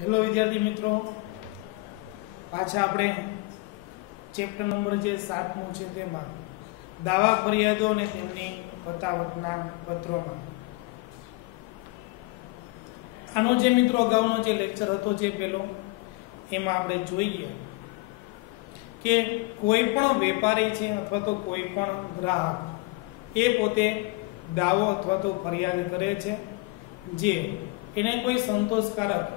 Hello વિદ્યાર્થી મિત્રો, પાછા આપણે ચેપ્ટર નંબર જે 7મું છે તેમાં દાવા ફરિયાદો અને તેમની પતાવટના પત્રોમાં આનો જે મિત્રો અગાઉનો જે લેક્ચર હતો જે પેલો એમાં આપણે જોઈએ કે કોઈ પણ વેપારી છે અથવા તો કોઈ પણ ગ્રાહક એ પોતે દાવો અથવા તો ફરિયાદ કરે છે જે એને કોઈ સંતોષકારક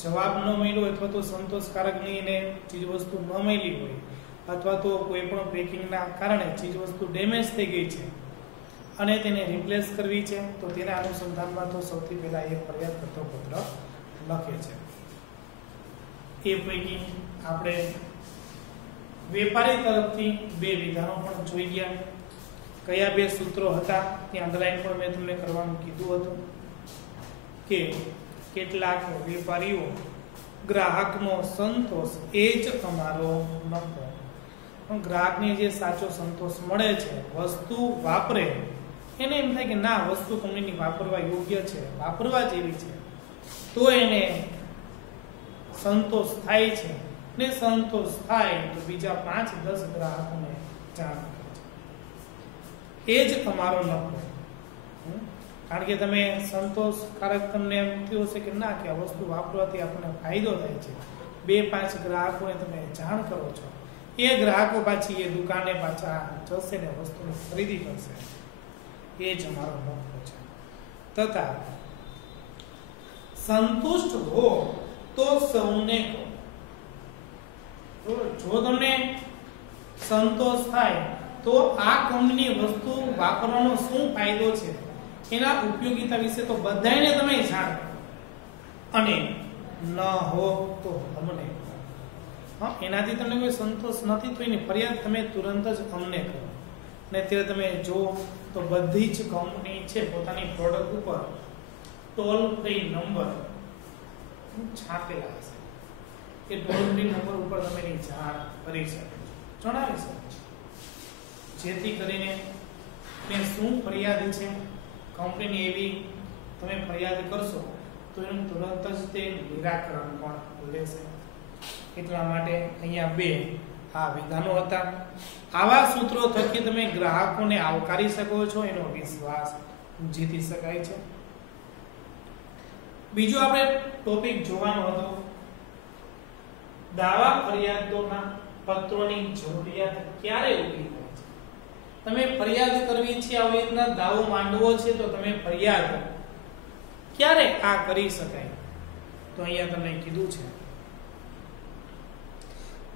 જવાબ ન મળ્યો અથવા તો સંતોષકારક નહીં એને ચીજવસ્તુ ન મળી હોય અથવા તો કોઈ પણ પેકિંગના કારણે ચીજવસ્તુ ડેમેજ થઈ ગઈ છે અને તેને રિપ્લેસ કરવી છે, તો તેના અનુસંધાનમાં તો સૌથી પહેલા એક ફરિયાદ કરતો પત્ર લખે છે. એ પૈકી આપણે વેપારી તરફથી બે વિધાનો પણ જોઈ ગયા. કયા બે સૂત્રો હતા ત્યાં અંડરલાઈન પણ મેં તમને કરવાનું કીધું હતું કે કેટલાક વેપારીઓ ગ્રાહકનો સંતોષ એ જ અમારો નફો. પણ ગ્રાહકને જે સાચો સંતોષ મળે છે, વસ્તુ વાપરે એને એમ થાય કે ના વસ્તુ કંપનીની વાપરવા યોગ્ય છે, વાપરવા જેવી છે, તો એને સંતોષ થાય છે ને સંતોષ થાય તો બીજા 5-10 ગ્રાહકોને જાણ કરે છે. એ જ અમારો નફો. કારણ કે તમે સંતોષકારક તમને એમ થયું હશે કે ના કે આ વસ્તુ વાપરવાથી આપણને ફાયદો થાય છે, 2-5 ગ્રાહકોને તમે જાણ કરો છો, એ ગ્રાહકો પાછી એ દુકાને પાછા જશે ને વસ્તુની ખરીદી કરશે. એ જ અમારો નફો છે. તથા સંતુષ્ટ હો તો સૌને કહો. જો તમને સંતોષ થાય તો આ કંપની વસ્તુ વાપરવાનો શું ફાયદો છે એના ઉપયોગિતા વિશે તો બધાને તમે જાણ કરો, અને ન હો તો અમને કહો. એનાથી તમને કોઈ સંતોષ નથી તો એની ફરિયાદ તમે તુરંત જ અમને કરો. અને અત્યારે તમે જો તો બધી જ કંપની છે પોતાની પ્રોડક્ટ ઉપર ટોલ ફ્રી નંબર છાપેલા હશે. એ ટોલ ફ્રી નંબર ઉપર તમે એની જાણ કરી શકો છો, જણાવી શકો છો, જેથી કરીને ને શું ફરિયાદ છે કંપનીની એવી તમે ફરિયાદ કરશો તો એનું તુરંત જ તે નિરાકરણ પણ લેશે. એટલા માટે અહીંયા બે આ વિધાનો હતા. આવા સૂત્રો થકી તમે ગ્રાહકોને આવકારી શકો છો, એનો વિશ્વાસ જીતી શકાય છે. બીજો આપણે ટોપિક જોવાનો હતો દાવા ફરિયાદોના પત્રોની જરૂરિયાત ક્યારે ઊભી થાય છે. તમે ફરિયાદ કરવી છે, આવી રીતના દાવો માંડવો છે, તો તમે ફરિયાદ ક્યારે આ કરી શકાય? તો અહીંયા તમને કીધું છે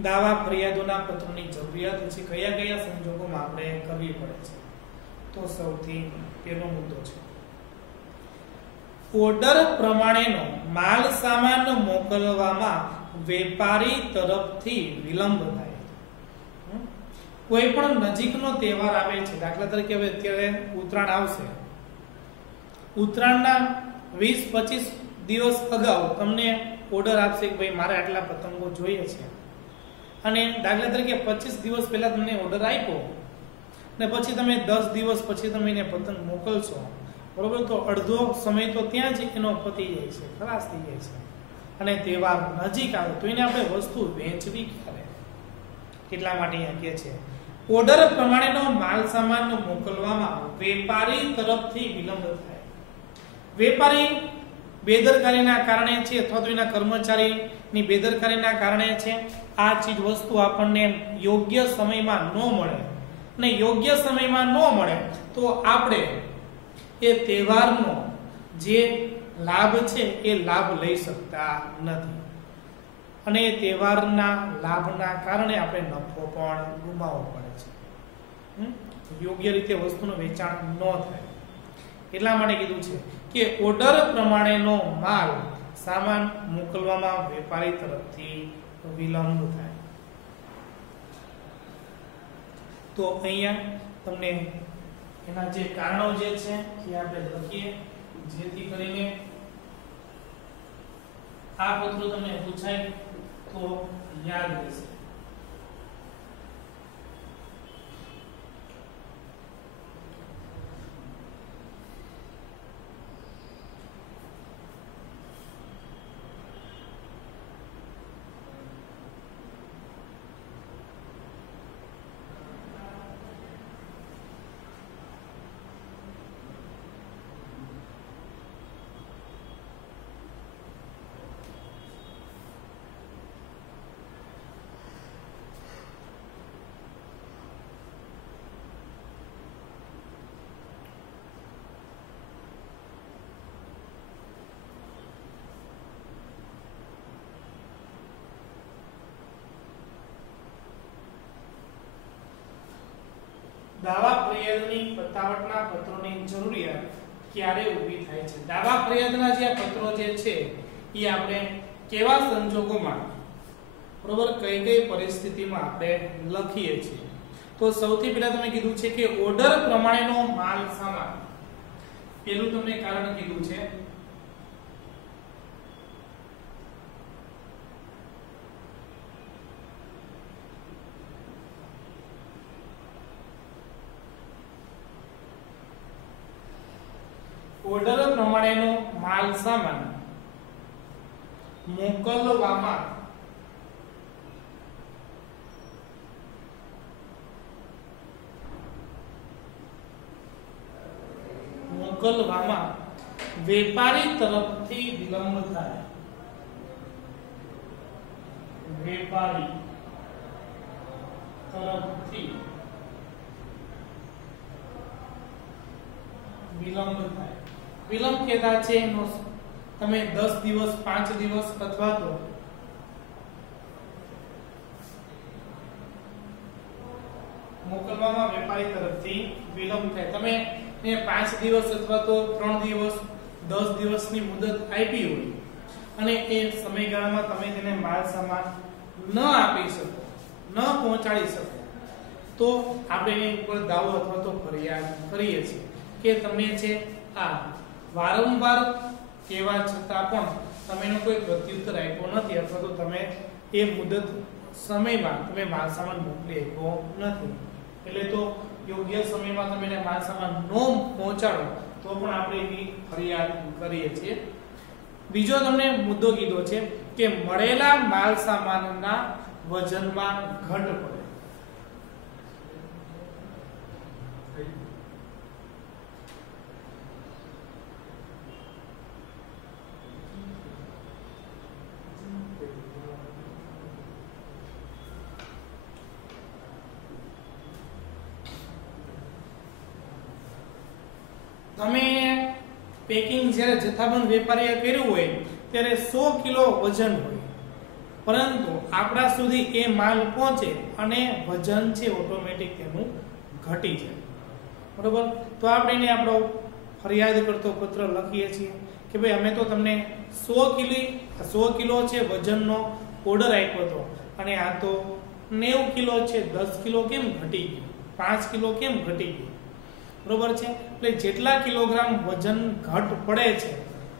દાવા ફરિયાદોના પત્રોની જરૂરિયાત છે કયા કયા સંજોગોમાં આપણે કરવી પડે છે. તો સૌથી પહેલો મુદ્દો છે ઓર્ડર પ્રમાણેનો માલ સામાન મોકલવામાં વેપારી તરફથી વિલંબ થાય. કોઈ પણ નજીકનો તહેવાર આવે છે, દાખલા તરીકે હવે અત્યારે ઉત્તરાયણ આવશે, ઉત્તરાયણના 20-25 દિવસ અગાઉ તમને ઓર્ડર આપશે કે ભાઈ મારે આટલા પતંગો જોઈએ છે, અને દાખલા તરીકે 25 દિવસ પહેલા તમને ઓર્ડર આપ્યો ને પછી તમે 10 દિવસ પછી તમે એને પતંગ મોકલશો, બરોબર, તો અડધો સમય તો ત્યાં જ એનો પતી જાય છે, ખલાસ થઈ જાય છે, અને તહેવાર નજીક આવે તો એને આપણે વસ્તુ વેચવી ક્યારે? એટલા માટે અહીંયા કહે છે ઓર્ડર પ્રમાણેનો માલ સામાન મોકલવામાં વેપારી તરફથી વિલંબ થાય. વેપારી બેદરકારીના કારણે છે અથવા તો એના કર્મચારીની બેદરકારીના કારણે છે આ ચીજ વસ્તુ આપણને યોગ્ય સમયમાં ન મળે, અને યોગ્ય સમયમાં ન મળે તો આપણે એ તહેવારનો જે લાભ છે એ લાભ લઈ શકતા નથી, અને એ તહેવારના લાભના કારણે આપણે નફો પણ ગુમાવવો પડે છે. યોગ્ય રીતે વસ્તુનું વેચાણ ન થાય. એટલા માટે કીધું છે કે ઓર્ડર પ્રમાણેનો માલ સામાન મોકલવામાં વેપારી તરફથી વિલંબ થાય. તો અહીંયા તમને એના જે કારણો જે છે એ આપણે લખીએ, જેથી કરીને આ પત્રો તમને પૂછાય તો યાદ રહેશે. ફરિયાદની પતાવટના પત્રોની જરૂરિયાત ક્યારે ઊભી થાય છે? દાવા ફરિયાદના જે પત્રો જે છે એ આપણે કેવા સંજોગોમાં, બરોબર, કઈ કઈ પરિસ્થિતિમાં આપણે લખીએ છીએ? તો સૌથી પહેલા તમે કીધું છે કે ઓર્ડર પ્રમાણેનો માલ સામાન. પેલું તમને કારણ કીધું છે ઓર્ડર પ્રમાણેનો માલ સામાન મોકલવામાં વેપારી તરફથી વિલંબ થાય. વેપારી તરફથી વિલંબ થાય. વિલંબ કહેતા છે એનો તમે 10 દિવસ 5 દિવસ અથવા તો મોકલવામાં વેપારી તરફથી વિલંબ થાય. તમે 5 દિવસ અથવા તો 3 દિવસ 10 દિવસની મુદત આપી હોય અને એ સમયગાળામાં તમે તેને માલ સામાન ન આપી શકો, ન પહોંચાડી શકો, તો આપણે એની ઉપર દાવો અથવા તો ફરિયાદ કરીએ છીએ કે તમે છે આ વારંવાર કહેવા છતાં પણ તમે એનો કોઈ પ્રત્યુત્તર આપ્યો નથી અથવા તો તમે એ મુદત સમયમાં તમે માલ સામાન મોકલી આપ્યો નથી, એટલે તો યોગ્ય સમયમાં તમે એને માલ સામાન ન પહોંચાડો તો પણ આપણે એની ફરિયાદ કરીએ છીએ. બીજો તમને મુદ્દો કીધો છે કે મળેલા માલ સામાનના વજનમાં ઘટ પડે. તમે પેકિંગ જ્યારે જથ્થાબંધ વેપારીએ કર્યું હોય ત્યારે 100 કિલો વજન હોય, પરંતુ આપણા સુધી એ માલ પહોંચે અને વજન છે ઓટોમેટિક તેનું ઘટી જાય, બરોબર. તો આપણે એને આપણો ફરિયાદ કરતો પત્ર લખીએ છીએ કે ભાઈ અમે તો તમને 100 કિલો છે વજનનો ઓર્ડર આપ્યો હતો અને આ તો 90 કિલો છે, 10 કિલો કેમ ઘટી ગયું, 5 કિલો કેમ ઘટી ગયું, બરોબર છે. એટલે જેટલા કિલોગ્રામ વજન ઘટ પડે છે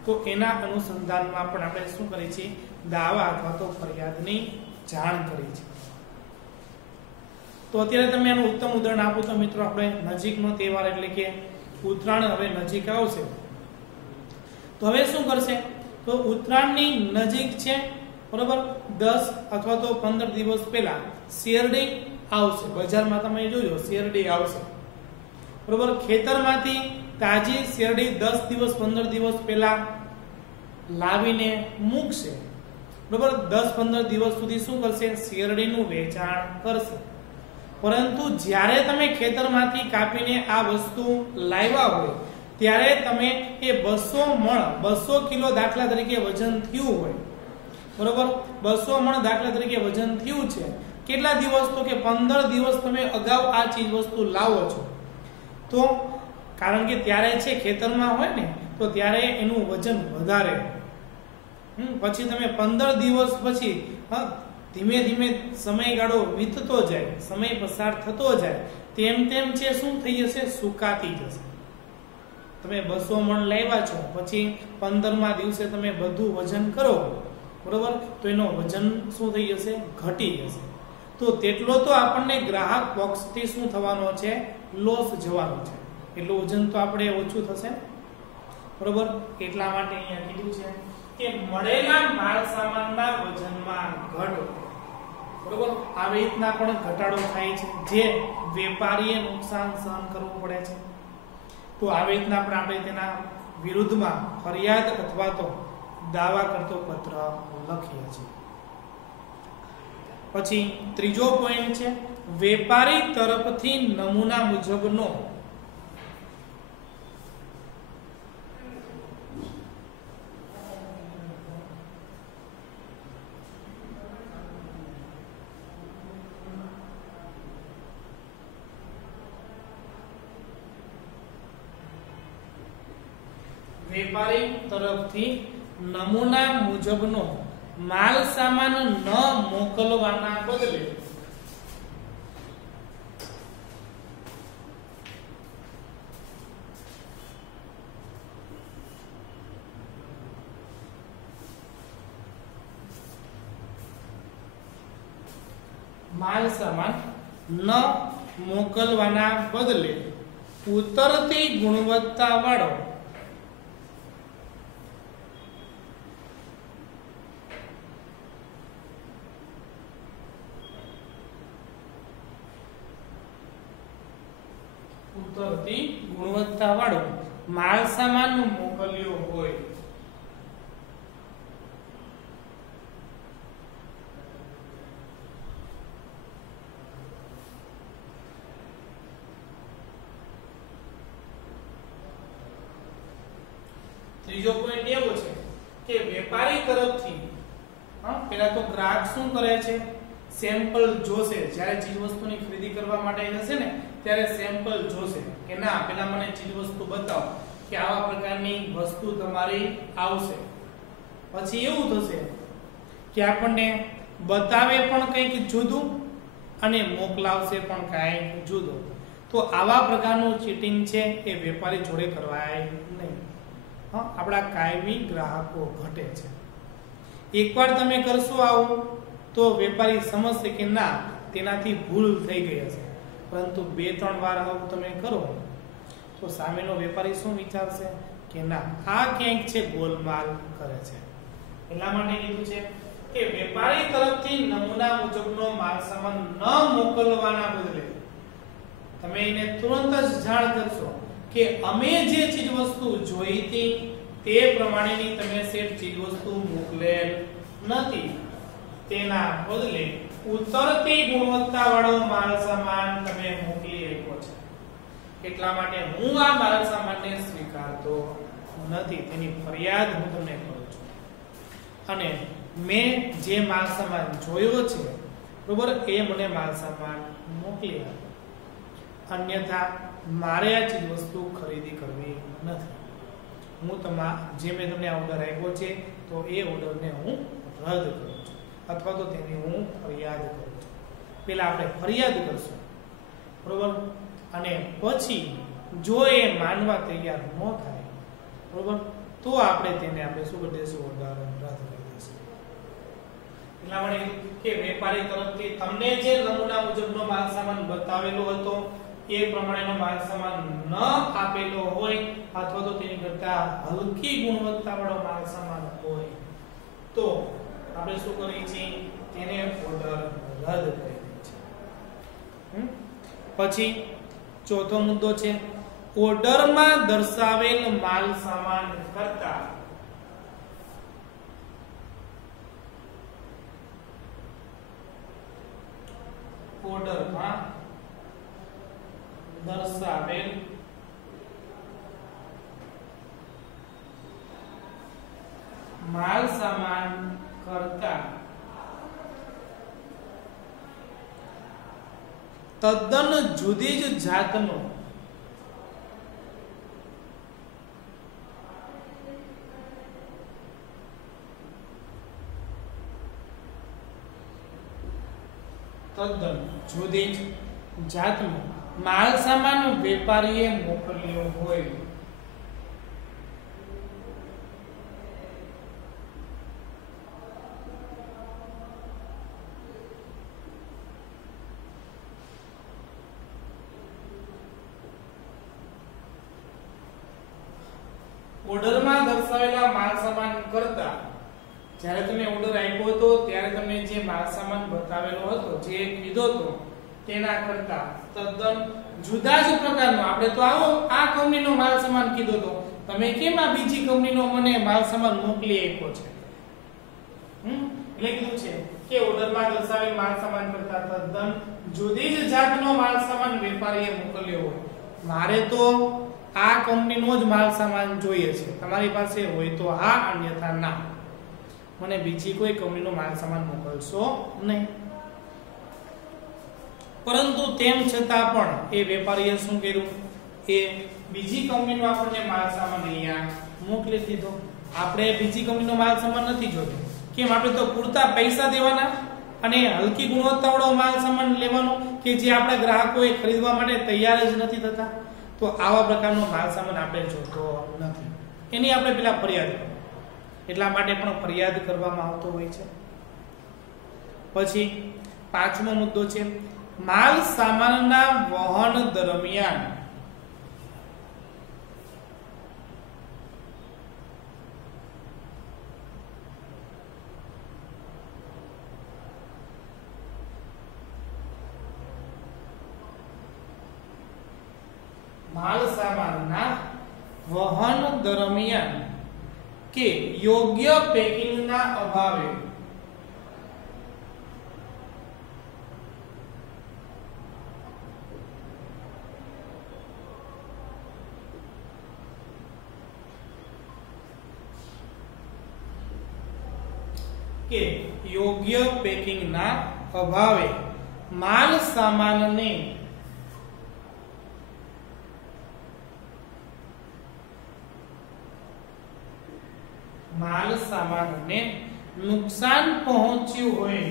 તો એના અનુસંધાનમાં પણ આપણે શું કરીએ છીએ, દાવા અથવા તો ફરિયાદની જાણ કરી છે. તો અત્યારે તમે એનું ઉત્તમ ઉદાહરણ આપો તો મિત્રો, આપણે નજીકનો તહેવાર એટલે કે ઉત્તરાયણ હવે નજીક આવશે, તો હવે શું કરશે, તો ઉત્તરાયણની નજીક છે, બરોબર, 10 અથવા તો 15 દિવસ પહેલા શેરડી આવશે બજારમાં, તમે જોજો શેરડી આવશે, બરોબર. ખેતરમાંથી તાજી શેરડી 10 દિવસ 15 દિવસ પહેલા લાવીને મૂકશે, બરોબર. 10-15 દિવસ સુધી શું કરશે, શેરડીનું વેચાણ કરશે. પરંતુ જ્યારે તમે ખેતરમાંથી કાપીને આ વસ્તુ લાવ્યા હોય ત્યારે તમે એ 200 મણ 200 કિલો દાખલા તરીકે વજન થયું હોય, બરોબર, 200 મણ દાખલા તરીકે વજન થયું છે. કેટલા દિવસ, તો કે 15 દિવસ તમે અગાઉ આ ચીજ વસ્તુ લાવો છો, તો કારણ કે ત્યારે છે ખેતરમાં હોય ને તો ત્યારે એનું વજન વધારે, પછી તમે 15 દિવસ પછી ધીમે ધીમે સમયગાળો વીતતો જાય, સમય પસાર થતો જાય, તેમ તેમ છે શું થઈ જશે, સુકાતી જશે. તમે 200 મણ લાવ્યા છો, પછી 15મા દિવસે તમે બધું વજન કરો, બરોબર, તો એનો વજન શું થઈ જશે, ઘટી જશે. તો તેટલો તો આપણને ગ્રાહક પક્ષથી શું થવાનો છે, લોસ જવાનો છે, એટલું વજન તો આપણે ઓછું થશે, બરોબર. એટલા માટે અહીંયા કીધું છે કે મળેલા માલ સામાનના વજનમાં ઘટ, બરોબર, આવી રીતના પણ ઘટાડો થાય છે જે વેપારીએ નુકસાન સહન કરવું પડે છે. તો આવી રીતના પણ આપણે તેના વિરુદ્ધમાં ફરિયાદ અથવા તો દાવા કરતો પત્ર લખીએ છીએ. પછી ત્રીજો પોઈન્ટ છે વેપારી તરફથી નમૂના મુજબનો વેપારી તરફથી નમૂના મુજબનો માલ સામાન ન મોકલવાના બદલે માલ સામાન ન મોકલવાના બદલે ઉતરતી ગુણવત્તા વાળો માલ સામાન મોકલ્યો હોય ત્રીજો પોઈન્ટ એવો છે કે વેપારી તરફથી પહેલા તો ગ્રાહક શું કરે છે સેમ્પલ જોશે જ્યારે ચીજ વસ્તુની ખરીદી કરવા માટે જશે ને ત્યારે સેમ્પલ જોશે કે ના પહેલા મને ચીજ વસ્તુ બતાવો કે આવા પ્રકારની વસ્તુ તમારી આવશે પછી એવું થશે કે આપણને બતાવે પણ કંઈક જુદું અને મોકલાવશે પણ કંઈક જુદું તો આવા પ્રકારનું ચીટિંગ છે એ વેપારી જોડે કરવાય નહીં આપણા કાયમી ગ્રાહકો ઘટે છે એકવાર તમે કરશો આવું તો વેપારી સમજશે કે ના તેનાથી ભૂલ થઈ ગઈ હશે પરંતુ 2-3 વાર આવું તમે કરો તો સામેનો વેપારી શું વિચારશે કે ના આ ક્યાંક છે ગોલમાલ કરે છે એટલા માટે કીધું છે કે વેપારી તરફથી નમૂના મુજબનો માલ સામાન ન મોકલવાના બદલે તમે એને તુરંત જ જાણ કરશો કે અમે જે ચીજ વસ્તુ જોઈ હતી તે પ્રમાણેની તમે સેટ ચીજ વસ્તુ મોકલેલ નથી તેના બદલે ઉતરતી ગુણવત્તા વાળો માલ સામાન તમે મોકલી આપ્યો છે એટલા માટે હું આ માલ સામાનને સ્વીકારતો નથી તેની ફરિયાદ હું તમને કરું છું અને મેં જે માલ સામાન જોયો છે બરોબર એ મને માલ સામાન મોકલી આપો અન્યથા મારે આ ચીજ વસ્તુ ખરીદી કરવી નથી હું જે મેં તમને ઓર્ડર આપ્યો છે તો એ ઓર્ડરને હું રદ કરું છું અથવા તો તેની હું ફરિયાદ કરું છું પહેલા આપણે ફરિયાદ કરશું બરોબર અને પછી જો એ માનવા તૈયાર ન થાય બરોબર તો આપણે શું કરી દઈશું ઓર્ડર રદ કરી દઈશું એટલા માટે કે વેપારી તરફથી તમને જે નમૂના મુજબનો માલ સામાન બતાવેલો હતો એ પ્રમાણેનો માલ સામાન ન આપેલો હોય અથવા તો તેની કરતા હલકી ગુણવત્તાવાળો માલ સામાન હોય તો આપણે શું કરીએ છીએ તેને ઓર્ડર રદ કરી દઈએ છીએ પછી ચોથો મુદ્દો છે ઓર્ડરમાં દર્શાવેલ માલ સામાન કરતા ઓર્ડરમાં દર્શાવેલ માલ સામાન કરતા તદ્દન જુદી જ જાતનો માલ સામાન વેપારીએ મોકલ્યો હોય ઓર્ડરમાં દર્શાવેલા માલ સામાન કરતા જ્યારે તમે ઓર્ડર આપ્યો હતો ત્યારે તમે જે માલ સામાન બતાવેલો હતો જે કીધો હતો તેના કરતા તદ્દન જુદા જ પ્રકારનો આપણે તો આ કંપનીનો માલ સામાન કીધો હતો તમે કેમ આ બીજી કંપનીનો મને માલ સામાન મોકલી આપ્યો છે એટલે કીધું છે કે ઓર્ડરમાં દર્શાવેલ માલ સામાન કરતા તદ્દન જુદી જ જાતનો માલ સામાન વેપારીએ મોકલ્યો હોય મારે તો આ કંપનીનો જ માલ સામાન જોઈએ છે તમારી પાસે હોય તો હા અન્યથા ના મને બીજી કોઈ કંપનીનો માલ સામાન મોકલશો નહીં પરંતુ તેમ છતાં પણ એ વેપારીએ શું કર્યું એ બીજી કંપનીનો આપણને માલ સામાન અહીંયા મોકલી દીધો. આપણે બીજી કંપનીનો માલ સામાન નથી જોતો. કેમ? આપણે તો પૂરતા પૈસા દેવાના અને હલકી ગુણવત્તાવાળો માલ સામાન લેવાનો કે જે આપણા ગ્રાહકોએ ખરીદવા માટે તૈયાર જ નથી થતા. તો આવા પ્રકારનો માલ સામાન આપણે જોતો નથી. એની આપણે પેલા ફરિયાદ કરો. એટલા માટે પણ ફરિયાદ કરવામાં આવતો હોય છે. પછી પાંચમો મુદ્દો છે માલ સામાનના વહન દરમિયાન કે યોગ્ય પેકિંગના અભાવે માલ સામાનને નુકસાન પહોંચ્યું હોય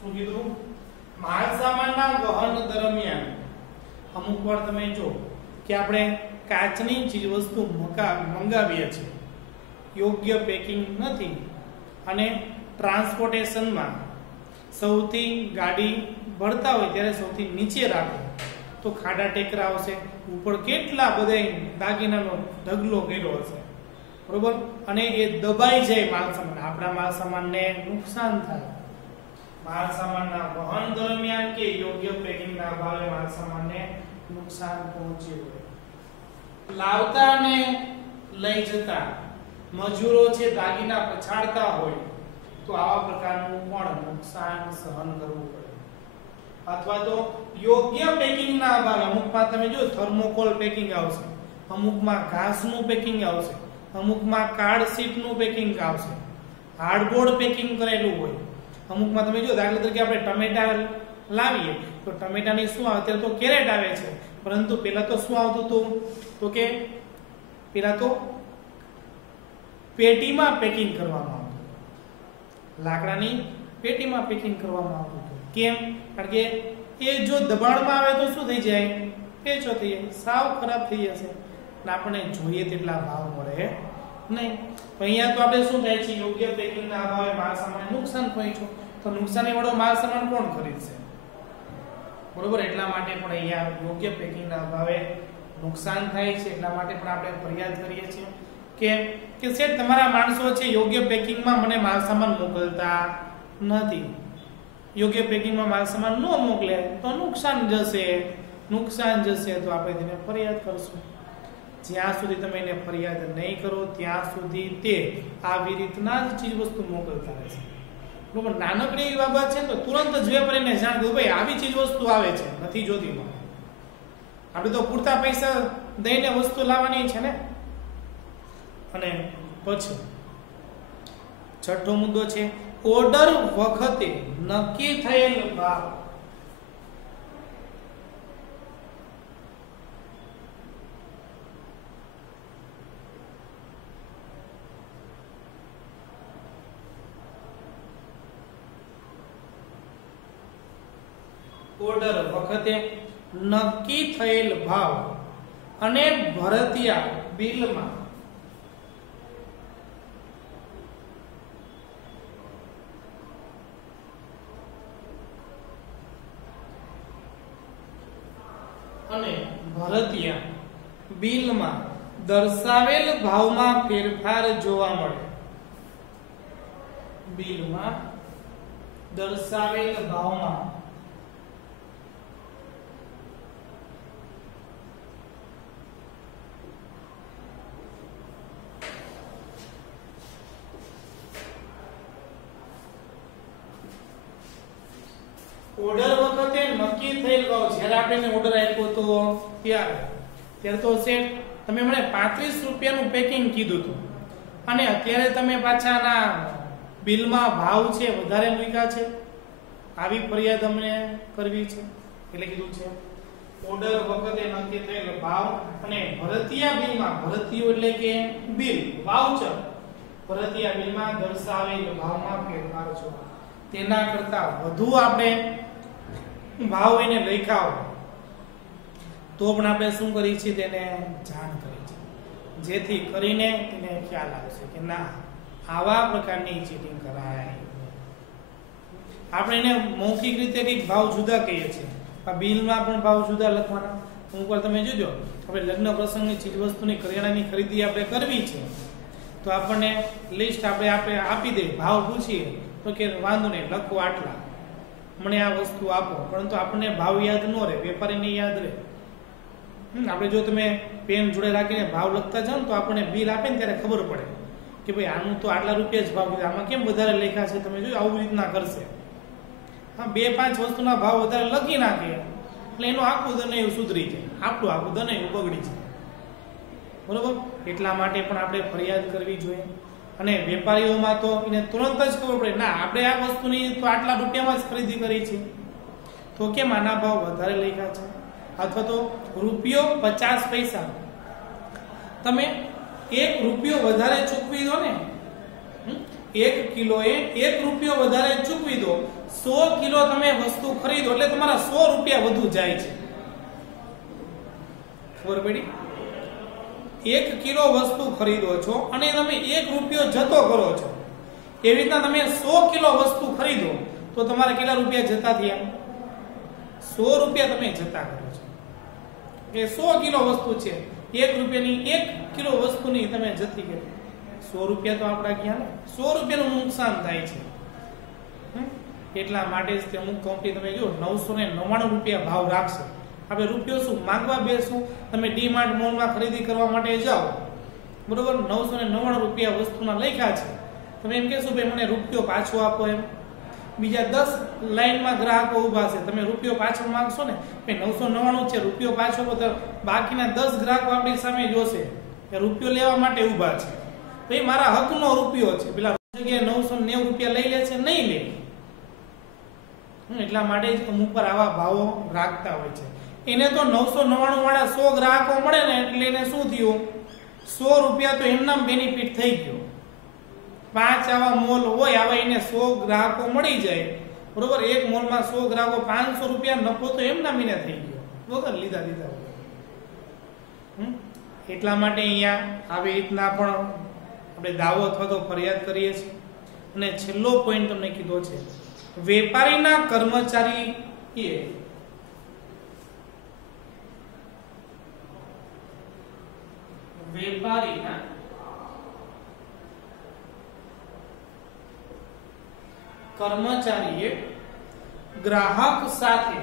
શું કીધું? માલ સામાનના વહન દરમિયાન અમુક વાર તમે જો કે આપણે કાચની ચીજ વસ્તુ મંગાવીએ છીએ, યોગ્ય પેકિંગ નથી અને ટ્રાન્સપોર્ટેશનમાં સૌથી ગાડી ભરતા હોય ત્યારે સૌથી નીચે રાખો તો ખાડા ટેકરા આવશે, ઉપર કેટલા બધા દાગીનાનો ઢગલો કર્યો હશે, બરોબર, અને એ દબાઈ જાય માલ સામાન, આપણા માલ સામાનને નુકસાન થાય. માલ સામાનના વહન દરમિયાન કે યોગ્ય પેકિંગના અભાવે માલ સામાનને નુકસાન પહોંચ્યું હોય. લાવતા અને લઈ જતા મજૂરો છે દાગીના પછાડતા હોય તો આવા પ્રકારનું પણ નુકસાન સહન કરવું પડે. અથવા તો યોગ્ય પેકિંગના અભાવે અમુકમાં તમે જો થર્મોકોલ પેકિંગ આવશે, અમુકમાં ઘાસનું પેકિંગ આવશે, અમુકમાં કાર્ડ શીટનું પેકિંગ આવશે, હાર્ડબોર્ડ પેકિંગ કરેલું હોય, અમુકમાં તમે જો દાખલા તરીકે આપણે ટમેટા લાવીએ તો ટમેટાની શું આવે, અત્યારે તો કેરેટ આવે છે, પરંતુ પહેલા તો શું આવતું હતું તો કે પહેલા તો પેટીમાં પેકિંગ કરવામાં આવતું, લાકડાની પેટીમાં પેકિંગ કરવામાં આવતું હતું. કેમ? કારણ કે એ જો દબાણમાં આવે તો શું થઈ જાય, પેચો થઈ જાય, સાવ ખરાબ થઈ જશે અને આપણને જોઈએ તેટલા ભાવ મળે નહીં. અહીંયા તો આપણે શું થાય છે, યોગ્ય પેકિંગના અભાવે માલ સામાન નુકસાન પહોંચ્યું તો નુકસાની વાળો માલ સામાન કોણ ખરીદશે, બરોબર. એટલા માટે પણ અહીંયા યોગ્ય પેકિંગના અભાવે નુકસાન થાય છે, એટલા માટે પણ આપણે ફરિયાદ કરીએ છીએ કે શેઠ તમારા માણસો છે યોગ્ય પેકિંગમાં મને માલ સામાન મોકલતા નથી, યોગ્ય પેકિંગમાં માલ સામાન ન મોકલે તો નુકસાન જશે તો આપણે તેને ફરિયાદ કરશું. જ્યાં સુધી તમે એને ફરિયાદ નહીં કરો ત્યાં સુધી તે આવી રીતના જ ચીજ વસ્તુ મોકલતા રહેશે, બરોબર. નાનકડી એવી બાબત છે તો તુરંત જ વેપારીને જાણ દો, ભાઈ આવી ચીજ વસ્તુ આવે છે, નથી જોતી મને, આપણે તો પૂરતા પૈસા દઈને વસ્તુ લાવવાની છે ને. અને પછી છઠ્ઠો મુદ્દો છે ઓર્ડર વખતે નક્કી થયેલ ભાવ અને ભરતિયા બિલમાં દર્શાવેલ ભાવમાં ફેરફાર જોવા મળે. બિલમાં દર્શાવેલ ભાવમાં ઓર્ડર વખતે નક્કી થયેલ ભાવ, જ્યારે આપણે ઓર્ડર આપ્યો તો ત્યારે તો શેઠ તમે મને 35 રૂપિયાનું પેકિંગ કીધું હતું અને અત્યારે તમે પાછા ના બિલમાં ભાવ છે વધારે મૂક્યા છે, આવી ફરિયાદ અમને કરવી છે. એટલે કીધું છે ઓર્ડર વખતે નક્કી થયેલ ભાવ અને ભરતીયા બિલમાં, ભરતીયો એટલે કે બિલ, વાઉચર, ભરતીયા બિલમાં દર્શાવેલ ભાવમાં ફેરફાર છે તેના કરતા વધુ આપણે ભાવ એને લખ્યા હોય તો પણ આપણે શું કરી છે, તેને જાણ કરી છે, જેથી કરીને તેને ખ્યાલ આવશે કે ના આવા પ્રકારની ચીટિંગ કરાય. આપણે એને મૌખિક રીતે કંઈક ભાવ જુદા કહીએ છીએ, આ બિલમાં પણ ભાવ જુદા લખવાના. અમુક વાર તમે જોજો આપણે લગ્ન પ્રસંગની ચીજ વસ્તુની કરિયાણાની ખરીદી આપણે કરવી છે તો આપણને લિસ્ટ આપણે આપી દે, ભાવ પૂછીએ તો કે વાંધો નહીં લખો આટલા, મને આ વસ્તુ આપો, પરંતુ આપણને ભાવ યાદ ન રહે, વેપારીને યાદ રહે. આપણે જો તમે પેન જોડે રાખીને ભાવ લખતા જાઓ ને તો આપણને બિલ આપે ને ત્યારે ખબર પડે કે ભાઈ આનું તો આટલા રૂપિયા જ ભાવ કીધા, આમાં કેમ વધારે લખ્યા છે. તમે જો આવું રીતના કરશે, હા 2-5 વસ્તુના ભાવ વધારે લખી નાખે એટલે એનું આખું દનૈયું સુધરી જાય, આપણું આખું દનૈયું બગડી જાય. બરોબર, એટલા માટે પણ આપણે ફરિયાદ કરવી જોઈએ. અને વેપારીઓમાં તો એને તુરંત જ ખબર પડે ના આપણે આ વસ્તુની તો આટલા રૂપિયામાં જ ખરીદી કરી છે તો કેમ આના ભાવ વધારે લખ્યા છે. અથવા તો ₹50 તમે 1 રૂપિયો વધારે ચૂકવી દો ને, 1 કિલોએ 1 રૂપિયો વધારે ચૂકવી દો, 100 કિલો તમે વસ્તુ ખરીદો એટલે તમારા 100 રૂપિયા વધુ જાય છે. ખબર પડી? 1 કિલો વસ્તુ ખરીદો છો અને તમે 1 રૂપિયો જતો કરો છો, એવી રીતના તમે 100 કિલો વસ્તુ ખરીદો તો તમારે કેટલા રૂપિયા જતા થયા? 100 રૂપિયા તમે જતા કરો છો. એ 100 કિલો વસ્તુ છે, 1 રૂપિયાની 1 કિલો વસ્તુની તમે જતી કરી, 100 રૂપિયા તો આપણા ગયા ને, 100 રૂપિયાનું નુકસાન થાય છે. એટલા માટે જ તે અમુક કંપની તમે જો 999 રૂપિયા ભાવ રાખશે. આપણે રૂપિયો શું માંગવા બેસું, તમે ડીમાર્ટ મોલમાં ખરીદી કરવા માટે જાઓ, બરોબર, 999 રૂપિયા વસ્તુના લખ્યા છે, તમે એમ કહેશો ભાઈ મને રૂપિયો પાછો આપો. એમ બીજા 10 લાઈનમાં ગ્રાહકો ઊભા છે, તમે રૂપિયો પાછો માંગશો ને, ભાઈ 999 છે રૂપિયો પાછો, તો બાકીના 10 ગ્રાહકો આપણી સામે જોશે કે રૂપિયો લેવા માટે ઊભા છે, ભાઈ મારા હકનો રૂપિયો છે, પેલા જગ્યાએ 990 રૂપિયા લઈ લે છે, નહીં લે. એટલા માટે જ અમુક પર આવા ભાવો રાખતા હોય છે. એને તો 999 વાળા 100 ગ્રાહકો મળે ને એટલે એને શું થયું, 100 રૂપિયા તો એમના બેનિફિટ થઈ ગયો. 5 આવા મોલ હોય, આવા એને 100 ગ્રાહકો મળી જાય, બરોબર, એક મોલમાં 100 ગ્રાહકો 500 રૂપિયા નફો તો એમના મીને થઈ ગયો વગર લીધા દીધા. એટલા માટે અહીંયા આવી રીતના પણ આપણે દાવો અથવા તો ફરિયાદ કરીએ છીએ. અને છેલ્લો પોઈન્ટ તમને કીધો છે, વેપારીના કર્મચારી એ વેપારીના કર્મચારીએ ગ્રાહક સાથે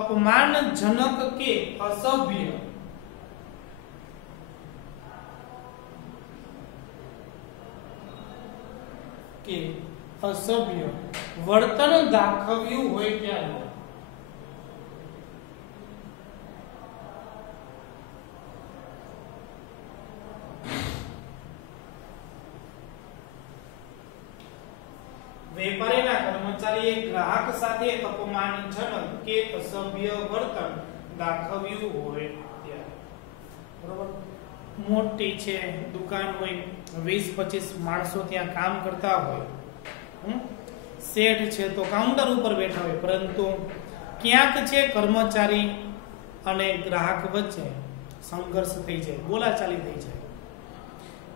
અપમાનજનક કે અસભ્ય વર્તન દાખવ્યું હોય ત્યારે વેપારીના કર્મચારીએ ગ્રાહક સાથે અપમાનજનક કે અસભ્ય વર્તન દાખવ્યું હોય ત્યારે. બરોબર, મોટી છે દુકાન હોય, 20-25 માણસો ત્યાં કામ કરતા હોય, શેઠ છે તો કાઉન્ટર ઉપર બેઠા હોય, પરંતુ ક્યાંક છે કર્મચારી અને ગ્રાહક વચ્ચે સંઘર્ષ થઈ જાય, બોલાચાલી થઈ જાય,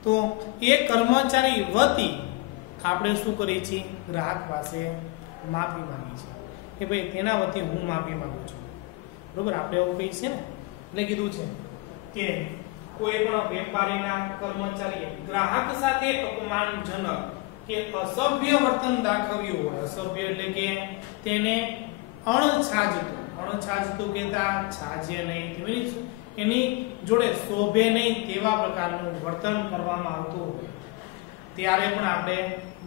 તો એ કર્મચારી વતી આપણે શું કરીએ છીએ, ગ્રાહક પાસે માફી માંગી છે કે ભાઈ તેના વતી હું માફી માંગુ છું. બરોબર, આપણે એવું કહીએ છીએ ને, એટલે કીધું છે કે કોઈ પણ વેપારીના કર્મચારીએ ગ્રાહક સાથે અપમાનજનક કે અસભ્ય વર્તન દાખવ્યું હોય, અસભ્ય એટલે કે તેને અણછાજતું કહેતા છાજે નહીં, એની જોડે શોભે નહીં તેવા પ્રકારનું વર્તન કરવામાં આવતું હોય ત્યારે પણ આપણે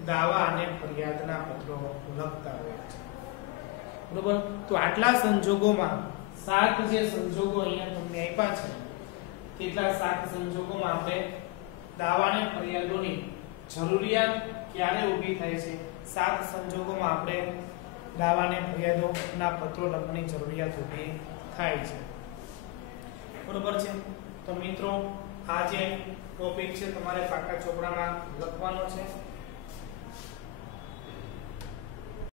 દાવા અને ફરિયાદના પત્રો લખતા હોઈએ છીએ. બરોબર. તો આટલા સંજોગોમાં 7 જે સંજોગો અહીંયા તમને આપ્યા છે તેટલા 7 સંજોગોમાં આપણે દાવા અને ફરિયાદોની જરૂરિયાત ક્યારે ઊભી થાય છે, 7 સંજોગોમાં આપણે દાવા અને ફરિયાદોના પત્રો લખવાની જરૂરિયાત ઊભી થાય છે. બરોબર છે. તો મિત્રો આ જે ટોપિક છે તમારે પાકા ચોપડામાં લખવાનો છે.